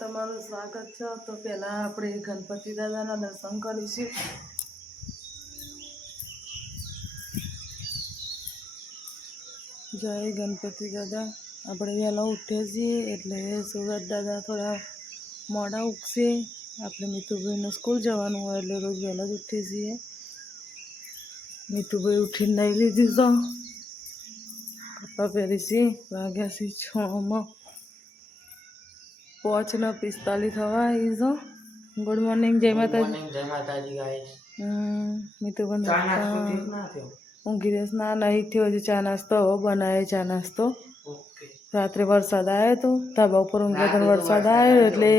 તમારું સ્વાગત છે. તો પહેલાં આપણે ગણપતિ દાદાના દર્શન કરીશું. જય ગણપતિ દાદા. આપણે વહેલા ઉઠીએ છીએ એટલે સુરત દાદા થોડા મોડા ઉગશે. આપણે મિતુભાઈને સ્કૂલ જવાનું હોય એટલે રોજ વહેલા જ ઉઠીએ છીએ. મિતુભાઈ ઉઠીને નહીં લીધી તો. કપડાં પહેરીશી વાગ્યા છે છમાં પાંચ ને પિસ્તાલીસ થવા આવી ગુડ મોર્નિંગ જય માતાજી. જય માતાજી ગાઈસ મિત્રો મિતુભાઈ ચા નાસ્તો ના ઊંઘી નહીં થયો હજી ચા નાસ્તો હવે બનાવે ચા નાસ્તો. ઓકે. રાત્રે વરસાદ આવ્યો તો ધાબા ઉપર ઊંઘે તો વરસાદ આવ્યો એટલે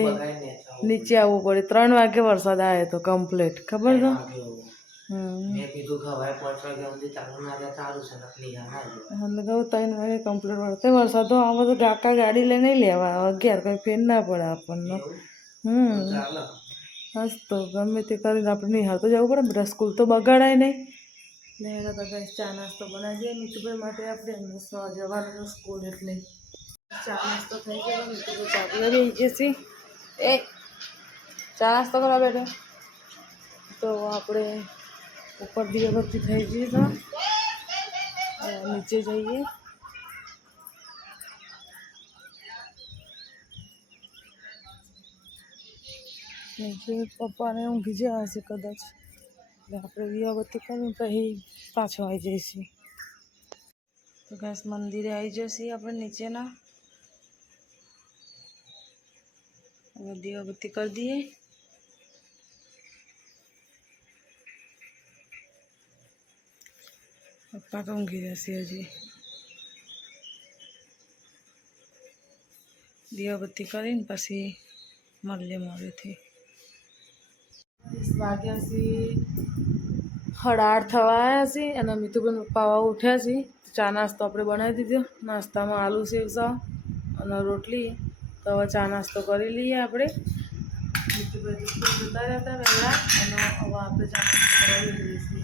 નીચે આવવું પડે ત્રણ વાગે વરસાદ આવ્યો તો કમ્પ્લીટ ખબર તો? હમ મેં કીધું કે હવે પાંચ વાગ્યા સુધી ચાલુ ના થાય સારું છે નકલી ના જો કહું ત્રણ વાગે કમ્પ્લીટ વળતે વરસાદ આવે તો કાકા ગાડી લઈને નહીં લેવા અગિયાર કંઈ ફેર ના પડે આપણને. હમ. બસ તો ગમે તે કરીને આપણે નિહાળ તો જવું પડે સ્કૂલ તો બગાડાય નહીં. ને એના તો કંઈ ચા નાસ્તો બનાવીએ મિતુભાઈ માટે આપણે એમને જવાનું સ્કૂલ એટલે. ચા નાસ્તો થઈ ગયો મિતુભાઈ ચા પીવા એ ચા નાસ્તો કરવા બેઠો. તો આપણે ઉપર દીવાબત્તી થઈ ગઈ તો હવે નીચે જઈએ નીચે પપ્પાને ઊંઘી જવા હશે કદાચ એટલે આપણે દીવાબત્તી કરીને પછી પાછો આવી જઈશું તો ગેસ મંદિરે આવી જશે આપણે નીચેના હવે દીવાબત્તી કરી દઈએ પપ્પા તો ઊંઘી જશે હજી દીવાબત્તી કરીને પછી મળીએ મોડેથી વાગ્યા છે હડાડ થવા આવ્યા છે અને મીતુબેન પપ્પા ઉઠ્યા છે ચા નાસ્તો આપણે બનાવી દીધો નાસ્તામાં આલુ સેવસા અને રોટલી તો હવે ચા નાસ્તો કરી લઈએ આપણે સ્કૂલ જતા રહેતા પહેલાં અને હવે આપણે ચા નાસ્તો કરાવી લઈએ છીએ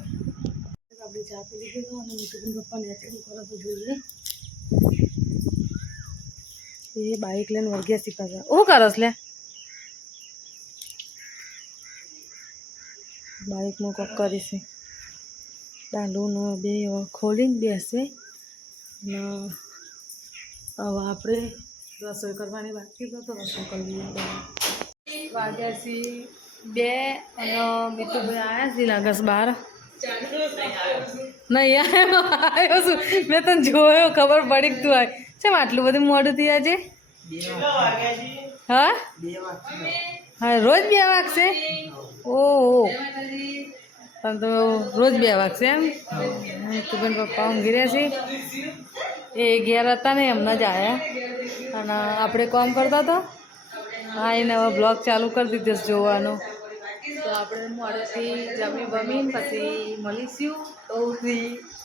આપણે ચા પી લીધી અને મીતુબેન પપ્પા ને શું કરે તો જોઈએ એ બાઇક લઈને વર્ગ્યા શીખા છે હું કરસ લે બાઇકમાં કોક કરીશે દાંડુનો બે ખોલીને બેસે ને હવે આપણે રસોઈ કરવાની બાકી તો તો રસોઈ કરી લઈએ વાગ્યા છે બે અને મિતુભાઈ આવ્યા છે લાગસ બાર નહીં આવ્યો છું મેં તને જોયો ખબર પડી તું આવી ચમ આટલું બધું મોડું થયું આજે? હા? હા રોજ બે વાગશે? ઓહો. પણ તો રોજ બે વાગશે એમ? તું પપ્પા ઊંઘી રહ્યા છે? એ ઘેર હતા ને એમના જ આવ્યા અને આપણે કોમ કરતા હતા? હા એને હવે બ્લોગ ચાલુ કરી દીધો છે જોવાનો. તો આપણે મોડેથી જમી બમીને પછી મળીશું તો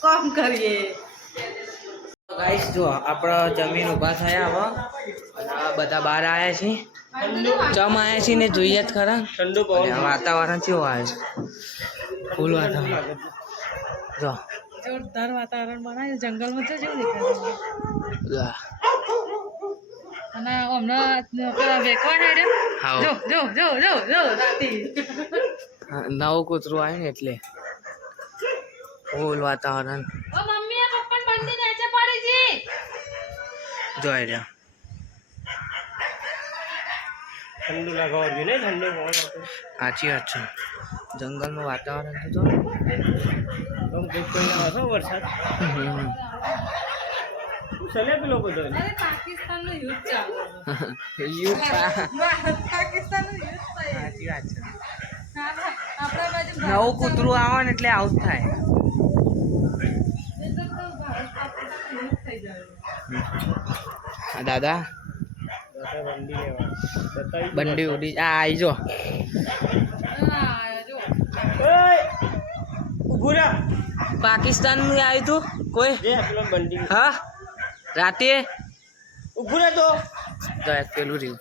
કામ કરીએ. ગાઈસ જો આપણે જમીન ઊભા થયા હવે અને આ બધા બહાર આવ્યા છે. ચમ આવ્યા છે ને જોઈએ જ ખરા. ઠંડુ વાતાવરણ કેવું આવે છે? ફૂલ વાતાવરણ. જો. જોરદાર વાતાવરણ બનાવ્યું. જંગલમાં તો જેવું દેખાય. અને હમણાં પેલા વેકવા હેડ્યો હાવ. જો જો જો જો જો રાતી હા, નવું કૂતરું આવ્યું ને એટલે. ફૂલ વાતાવરણ. ઓ મમ્મી આ પપ્પા બંડી નીચે પડી જી જોઈ રહ્યા સાચી વાત છે. જંગલનું વાતાવરણ તો અરે યુદ્ધ ચાલુ. યુદ્ધ સાચી વાત છે. નવું કૂતરું આવે ને એટલે આવું જ થાય ભારત પાકિસ્તાનનું યુદ્ધ થઈ જાય. હા, દાદા? બંડી ઉડી આ આવીજો જો. પાકિસ્તાનનું આવ્યું તું? કોઈ? હા? રાતે? તો. એક પેલું રહ્યું.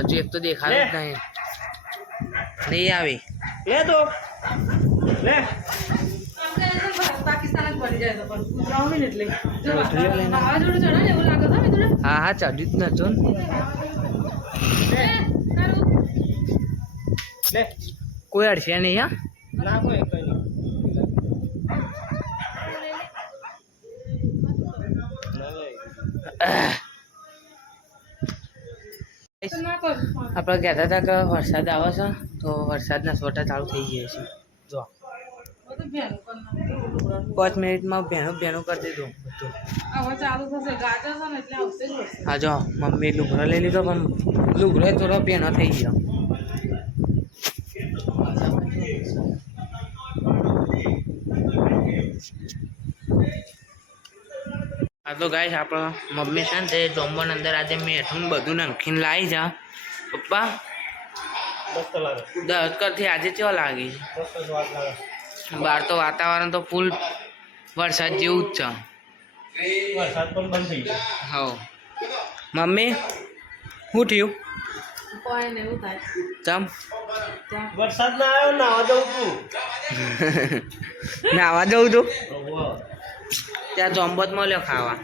હજુ એક તો દેખાડે જ નહીં. નહીં આવી. જાય તો. મિત્રો હા હા ચડ્યું જ ને કોઈ અડશે નહીં હા? ના કોઈ કઈ નહીં આપણે કહેતા હતા કે વરસાદ આવે છે તો વરસાદના સોટા ચાલુ થઈ ગયા છે. જો. પાંચ મિનિટમાં ભેણું ભેણું કરી દીધું જ. હા જો. મમ્મી લુગડો લઈ લીધો પણ લુગડો થોડો ભેણો થઈ ગયો. હા તો ગાય આપણો મમ્મી છે ને તે અંદર આજે મેઠું બધું નાખીને લાવી છે. પપ્પા? દરકરથી આજે કેવો લાગી? બહાર તો વાતાવરણ તો ફૂલ વરસાદ જેવું જ છે. વરસાદ પણ બંધ થઈ ગયો હવ મમ્મી શું થયું. ચમ? ત્યાં વરસાદ ના આવ્યો નાવા જવું તું નાવા જવું તું ત્યાં જોમ્બત મળ્યો ખાવા.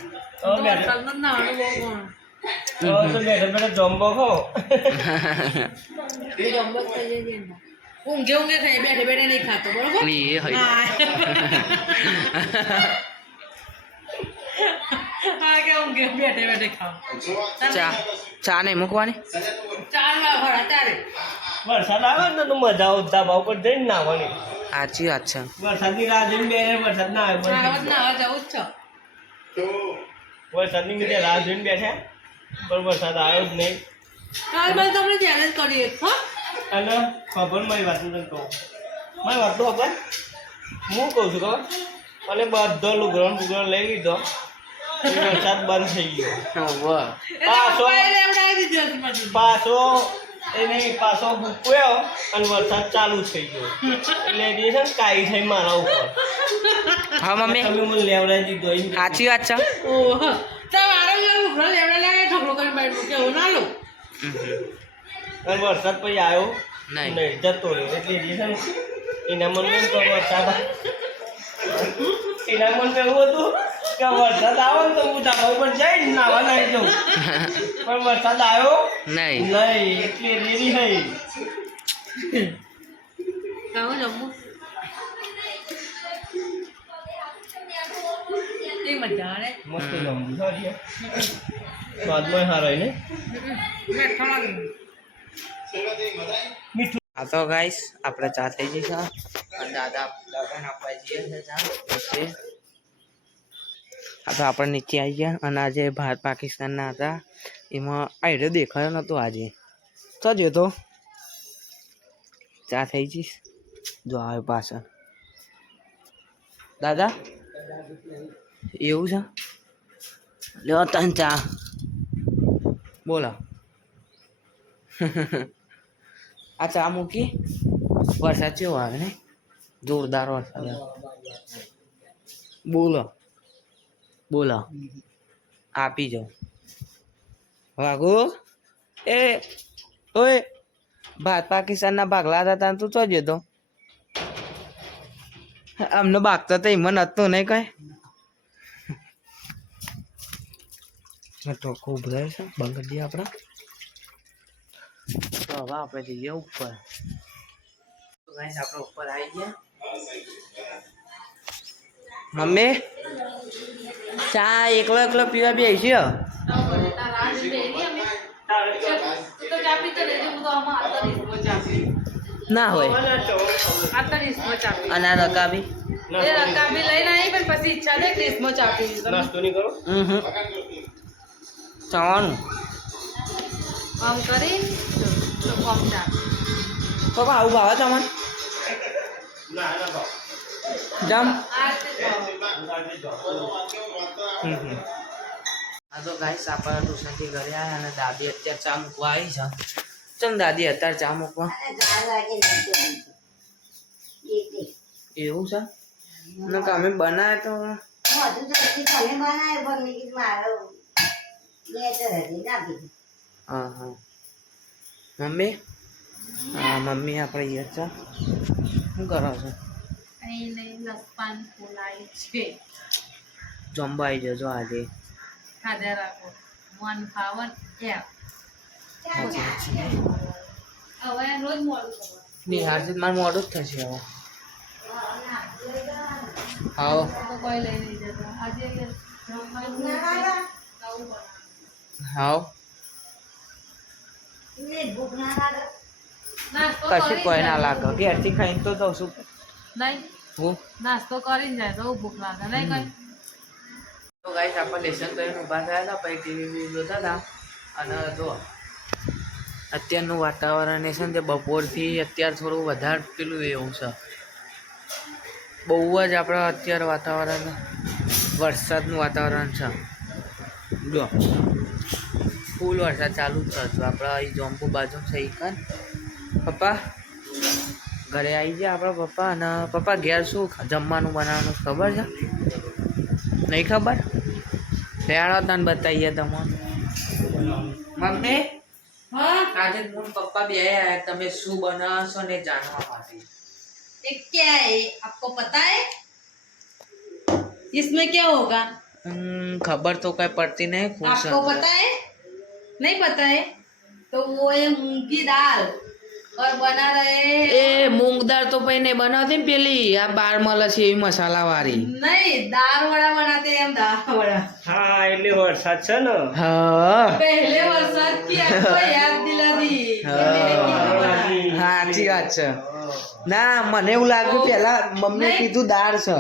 ચા ચા મૂકવાની વરસાદ આવે ને તો મજા આવે ભાવ ઉપર જઈને નાવાની સાચી વાત છે. વરસાદની રાહ જોઈને બેઠા વરસાદ ના આવે વરસાદ ના આવે વરસાદની રાહ જોઈને બેઠા પણ વરસાદ આવ્યો જ નહીં. કાલ બાદ તમને ચેલેન્જ કરીએ હા. અને ખબર મારી વાત તને કહું. મારી વાત તો ખબર? હું કહું છું ખબર? અને બધો લુગરણ બુગરણ લઈ લીધો. વરસાદ બંધ થઈ ગયો. પાછો- લેવડાવી. પાછો એને પાછો મૂક્યો અને વરસાદ ચાલુ થઈ ગયો. એટલે રેડિયેશન છે ને કાઈ થઈ મારા ઉપર. હા મમ્મી. તમે મને લેવડાવી દીધો સાચી વાત છે. ઓહો. તમારે મારો ના લો અને વરસાદ પછી આવ્યો નહીં. નહીં જતો રહ્યો. એટલે રીઝન એના મનમાં તો વરસાદ એના મનમાં એવું હતું કે વરસાદ આવે ને તો હું ધાબા ઉપર જઈ નાવા નહીં જઉં. પણ વરસાદ આવ્યો? નહીં. નહીં એટલે રેડી નહીં. કહું જમવું. એ મજા આવે મસ્ત જમવું સારી સ્વાદમાં સારો ને બેઠો લાગે મીઠું હા તો ગાઈસ આપણે ચા થઈ ગઈ છે અને દાદા દાદાને આપવા જઈએ છે ચા પછી આ તો આપણે નીચે આવી ગયા અને આજે ભારત પાકિસ્તાનના હતા એમાં આઈડિયો દેખાયો નહોતો આજે તો જો તો ચા થઈ જઈશ જો આવે પાછળ દાદા એવું છે? લ્યો તન ચા. બોલો. આ ચા મૂકી. વરસાદ કેવો આવે ને જોરદાર વરસાદ બોલો. બોલો. આપી જાઓ. વાગુ એ, ઓય ભારત પાકિસ્તાનના ભાગલા હતા ત્યાં તું તો? જતો અમને ભાગતો તો એમાં નતું નહીં કઈ. તો ખૂબ રહે છે. બંધ દઈએ આપણે. તો હવે આપણે જઈએ ઉપર. તો ગાઈસ આપણે ઉપર આવી ગયા. મમ્મી? ચા એકલો એકલો પીવા બે છે ના હોય. અને આ રકાબી? રકાબી લઈને આવી પણ પછી ઈચ્છા થાય ક્રિસમસ આપી નાસ્તો નહીં કરો હમ. ચાવાનું આમ કરી તો કોમ ચા પપ્પા આવું ભાવે તમને? ના ના જમ. હા તો ગાઈસ આપણે ટ્યુશનથી ઘરે આવ્યા અને દાદી અત્યારે ચા મૂકવા આવી છે. ચમ દાદી અત્યારે ચા મૂકવા? એવું છે? ને કે અમે બનાવ્યા તો હા હા મમ્મી? હા મમ્મી આપણે યાર છે. શું કરો છો? અહીં નહીં છે. જમવા આવી જજો આજે. ખાધા રાખો. મન ફાવન એમ. હવે રોજ મોડું મારું જ થશે હવે. આવો કોઈ લઈ આજે નાસ્તો કશું કોઈ ના. લાગે. ઘેરથી ખાઈને તો જઉં છું. નહીં. હું? નાસ્તો કરીને જાય તો ભૂખ લાગે. નહીં કઈ. તો ગાઈસ આપણે લેસન કરીને ઊભા થયા હતા પછી ટીવી જોતા હતા. અને જો અત્યારનું વાતાવરણ એ છે ને તે બપોરથી અત્યારે થોડું વધારે પેલું એવું છે. બહુ જ આપણે અત્યારે વાતાવરણ વરસાદનું વાતાવરણ છે. જો ફૂલ વરસાદ ચાલુ જ છે જો આપણે અહીં જોમ્પુ બાજુ છે ઈ કાન પપ્પા ઘરે આવી ગયા આપણા પપ્પા અને પપ્પા ઘેર શું જમવાનું બનાવવાનું ખબર છે નહીં ખબર લેવાડો તને બતાવીએ તમને મમ્મી हाँ આજે હું ને પપ્પા બે આયા તમે શું બનાવશો ને જાણવા માટે ये क्या है आपको पता है इसमें क्या होगा હમ, ખબર તો કઈ પડતી નહીં ખુશ आपको पता है नहीं पता है तो वो है मूंगी दाल और बना रहे એ મૂંગ દાળ તો પછી નહીં બનાવતી ને પેલી આ બાર મળે છે એવી મસાલા વાળી नहीं दाल वड़ा बनाते हैं हम दाल वड़ा હા એટલે વરસાદ છે ને હા पहले बरसात की आपको याद दिला दी कि मैंने कितना बनाया। સાચી વાત છે ના મને એવું લાગ્યું પેલા મમ્મીએ નહીં. કીધું દાળ છે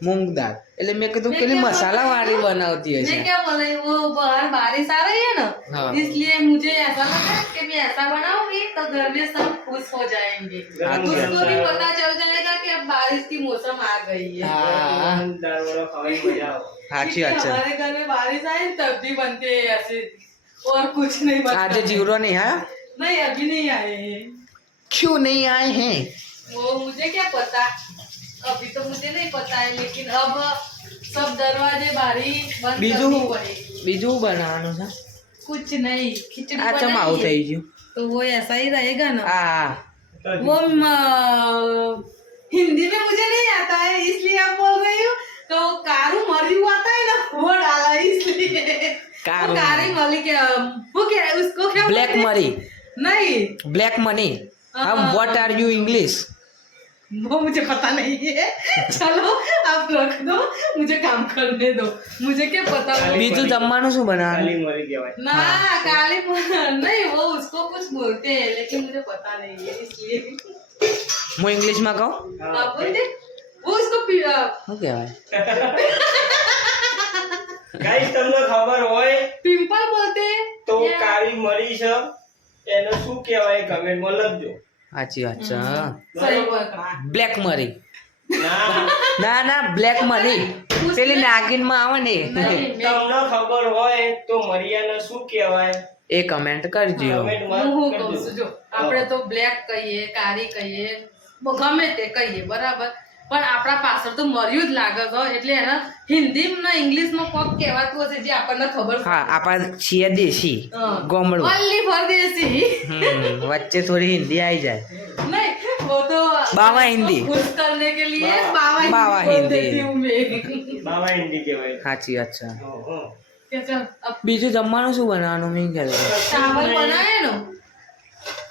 મૂંગ દાળ એટલે મેં કીધું નહીં, પેલી क्या મસાલા વાળી બનાવતી मैं હશે क्या बोले वो बाहर बारिश आ रही है ना हाँ। इसलिए मुझे ऐसा लगा कि मैं ऐसा बनाऊंगी तो घर में सब खुश हो जाएंगे गरम उसको गरम भी चाय। पता चल जाएगा कि अब बारिश की मौसम आ गई है હા દાળ વડા ખાવાની મજા આવે સાચી વાત છે हमारे घर में बारिश आए तब भी बनते हैं ऐसे और कुछ नहीं बनता આજે જીવરો નહીં હા नहीं अभी नहीं आए हैं क्यों नहीं आए हैं वो मुझे क्या पता अभी तो मुझे नहीं पता है लेकिन अब सब दरवाजे बारी बंद બીજું करनी पड़ेगी બીજું બનાવવાનું છે कुछ नहीं खिचड़ी આ ચમ આવું बनाई है। થઈ ગયું तो वो ऐसा ही रहेगा ना આ वो म, हिंदी में मुझे नहीं आता है इसलिए आप बोल रही हूँ तो वो कारू मरी हुआ आता है ना वो डाला है इसलिए कारू वो कारी मरी क्या वो क्या है उसको क्या બ્લેક बोलते हैं? મરી नहीं બ્લેક મની हाँ। हम व्हाट आर यू इंग्लिश वो मुझे पता नहीं है चलो आप रख दो मुझे काम करने दो मुझे क्या पता वो બીજું જમવાનું શું બનાવવાનું કાલી મરી કહેવાય ना काली म- नहीं वो उसको कुछ बोलते हैं लेकिन मुझे पता नहीं है इसलिए હું ઇંગ્લિશમાં કહું आप बोलते वो उसको पी- अ, શું કહેવાય ગાઈસ તમને ખબર હોય पिंपल बोलते हैं તો या- કાળી મરી છે એને શું કહેવાય કમેન્ટમાં લખજો સાચી વાત છે બ્લેક મરી ના. ના બ્લેક મરી પેલી નાગિનમાં આવે ને. તમને ખબર હોય તો મરિયાને શું કહેવાય? એ કમેન્ટ કરજો. હું કહું છું જો આપણે તો બ્લેક કહીએ કારી કહીએ ગમે તે કહીએ બરાબર? પણ આપણા પાછળ તો મર્યું જ લાગે છે. એટલે એને હિન્દીમાં ઇંગ્લિશમાં કોક કહેવાતું હશે જે આપણને ખબર હા આપણા છીએ દેશી ગોમડું. ઓન્લી ફોર દેશી. વચ્ચે થોડી હિન્દી આવી જાય. નહીં વો તો બાવા હિન્દી. ખુશ કરને કે લીએ બાવા. બાવા હિન્દી બાવા હિન્દી. કહેવાય. સાચી વાત છે. બીજું જમવાનું શું બનાવવાનું મેં કહેવાય ચાવલ બનાવે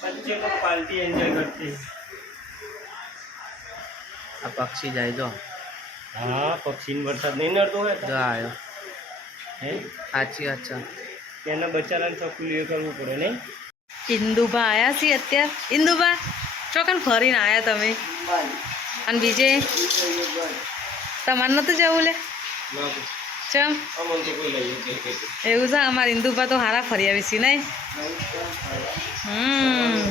बच्चे लोग पार्टी एंजॉय करते हैं આ પક્ષી જાય જો હા પક્ષીને વરસાદ નહીં નડતો હોય જો આવ્યો હે સાચી વાત છે એના બચારાને ચકુલીઓ કરવું પડે નહીં ઇન્દુબા આયા છીએ અત્યારે ઇન્દુબા ચોકન ફરીને આયા તમે અને બીજે તમારે નતું જવું લે ચમ. એવું છે, અમારા ઇન્દુબા તો હારા ફરી આવી છે, નહીં? હમ.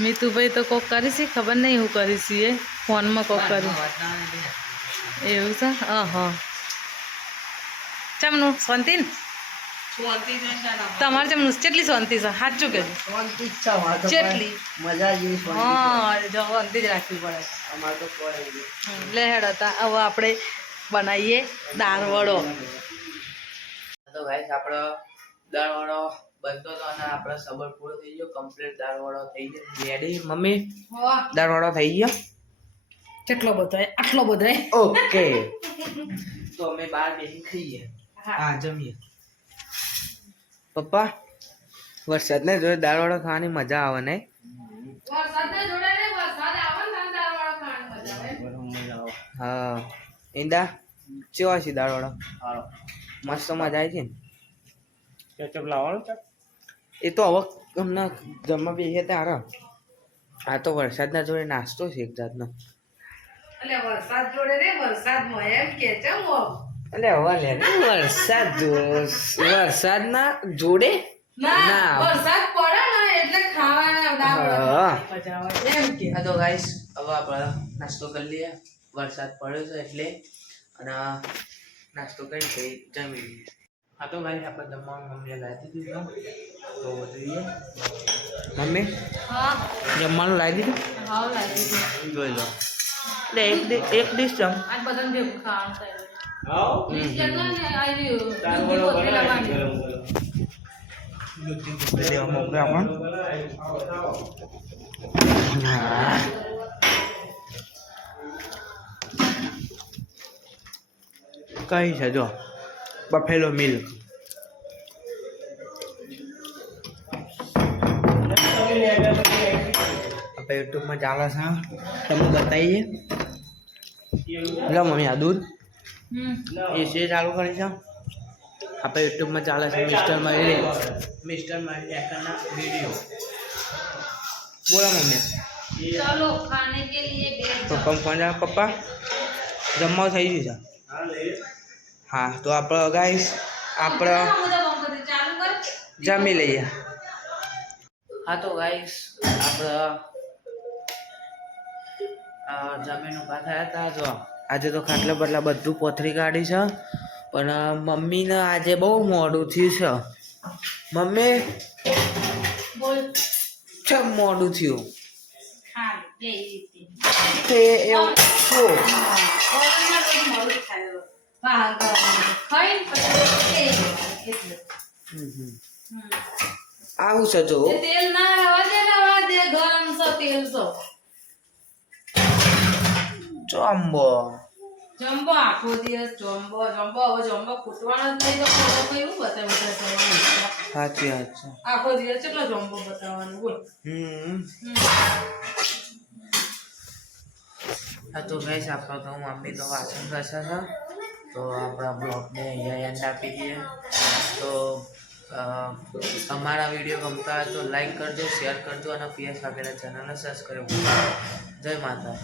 મીતુભાઈ તો કોક કરી છે, ખબર નહીં હું કરી છીએ ફોનમાં કોક કરી. એવું છે? અહ. ચમનું શાંતિ તમારે જેમ ચેટલી શાંતિ છે? સાચું કે? શાંતિ જ છે ચેટલી? મજા જેવી શાંતિ હા જો શાંતિ જ રાખવી પડે. અમારે તો કોઈ લે હેડ હતા હવે આપણે બનાવીએ દાળ વડો તો ગાઈસ આપણો દાળ વડો બનતો તો અને આપણો સબર પૂરો થઈ ગયો કમ્પ્લીટ દાળ વડો થઈ ગયો. Ready mummy? દાળ વડો થઈ ગયો? કેટલો બધો આટલો બધો ઓકે તો અમે બહાર બેસી ખાઈએ. હા જમીએ. પપ્પા વરસાદને જોડે દાળ વડો ખાવાની મજા આવે ને બરાબર, મજા આવે. હા. ઈંડા? ચેવા છે દાળ વડો મસ્ત મજા આવી છે ને? કેચઅપ લાવવાનું એ તો હવે હમણાં જમવા બેસીએ ત્યારે. આ તો વરસાદના જોડે નાસ્તો છે એક જાતનો. એટલે વરસાદ જોડે ને વરસાદમાં એમ કે છે એટલે હવે વરસાદ વરસાદના જોડે ના. વરસાદ પડે ને એટલે ખાવાના દાળ. એમ કે. તો ગાઈસ હવે આપણે નાસ્તો કરી લઈએ. વરસાદ પડ્યો છે એટલે અને નાસ્તો કરી છે જમી લઈએ. હા તો ભાઈ આપણે જમવાનું મમ્મીએ લાવી દીધું છે તો જોઈએ. મમ્મી? હા. જમવાનું લાવી દીધું? હા લાવી દીધું. જોઈ લો. એટલે એક ડિશ એક ડિશ જમ. આ બધાને ભેગું ખાવાનું થાય હાલો. વીસ જણને ને આ રહ્યું, દાળ દૂધ વડો કોથળી બનાવી લાવવાની. ગરમ ગરમ. દેવા મોકલે આપણને હા. કઈ છે જો બફેલો મિલ્ક આપણે યુટ્યુબમાં ચાલે છે તમને બતાવીએ લો મમ્મી આ દૂધ હમ. એ છે ચાલુ કરી છે. આપણે યુટ્યુબમાં ચાલે છે મિસ્ટર મરી મિસ્ટર મરી એકરના વીડિયો. બોલો મમ્મી. ચલો ખાને કે લીએ બેઠ પપ્પા આવ્યો. પપ્પા? જમવા થઈ ગયું છે? હા તો આપણે ગાઈસ આપણે જમી લઈએ. હા તો ગાઈસ આપણે આ જમીન ઊભા થયા હતા જો. આજે તો ખાટલા બટલા બધું પથરી કાઢી છે. પણ મમ્મીને આજે બહુ મોડું થયું છે. મમ્મી? ચમ મોડું થયું? તે એવું શું. આવું છે જો. તેલ ના દે ગરમ છે તેલ છે ચોંબો જમ્બો આખો દિવસ જમ્બો જમ્બો. હવે જમ્બો ફૂટવાનો જ નહીં તો ફોટો એવું બતાવે સાચી વાત છે. આખો દિવસ કેટલો જમ્બો બતાવવાનો બોલ. હમ. હા તો ગઈશ આપણો તો હું મમ્મી તો વાસણ ઘસે છે તો આપણા બ્લોગને અહીંયા એન્ડ આપી દઈએ. તો અમારા વીડિયો ગમતા હોય તો લાઈક કરજો શેર કરજો અને પીએસ વાગેલા ચેનલને સબસ્ક્રાઈબ કરજો. જય માતા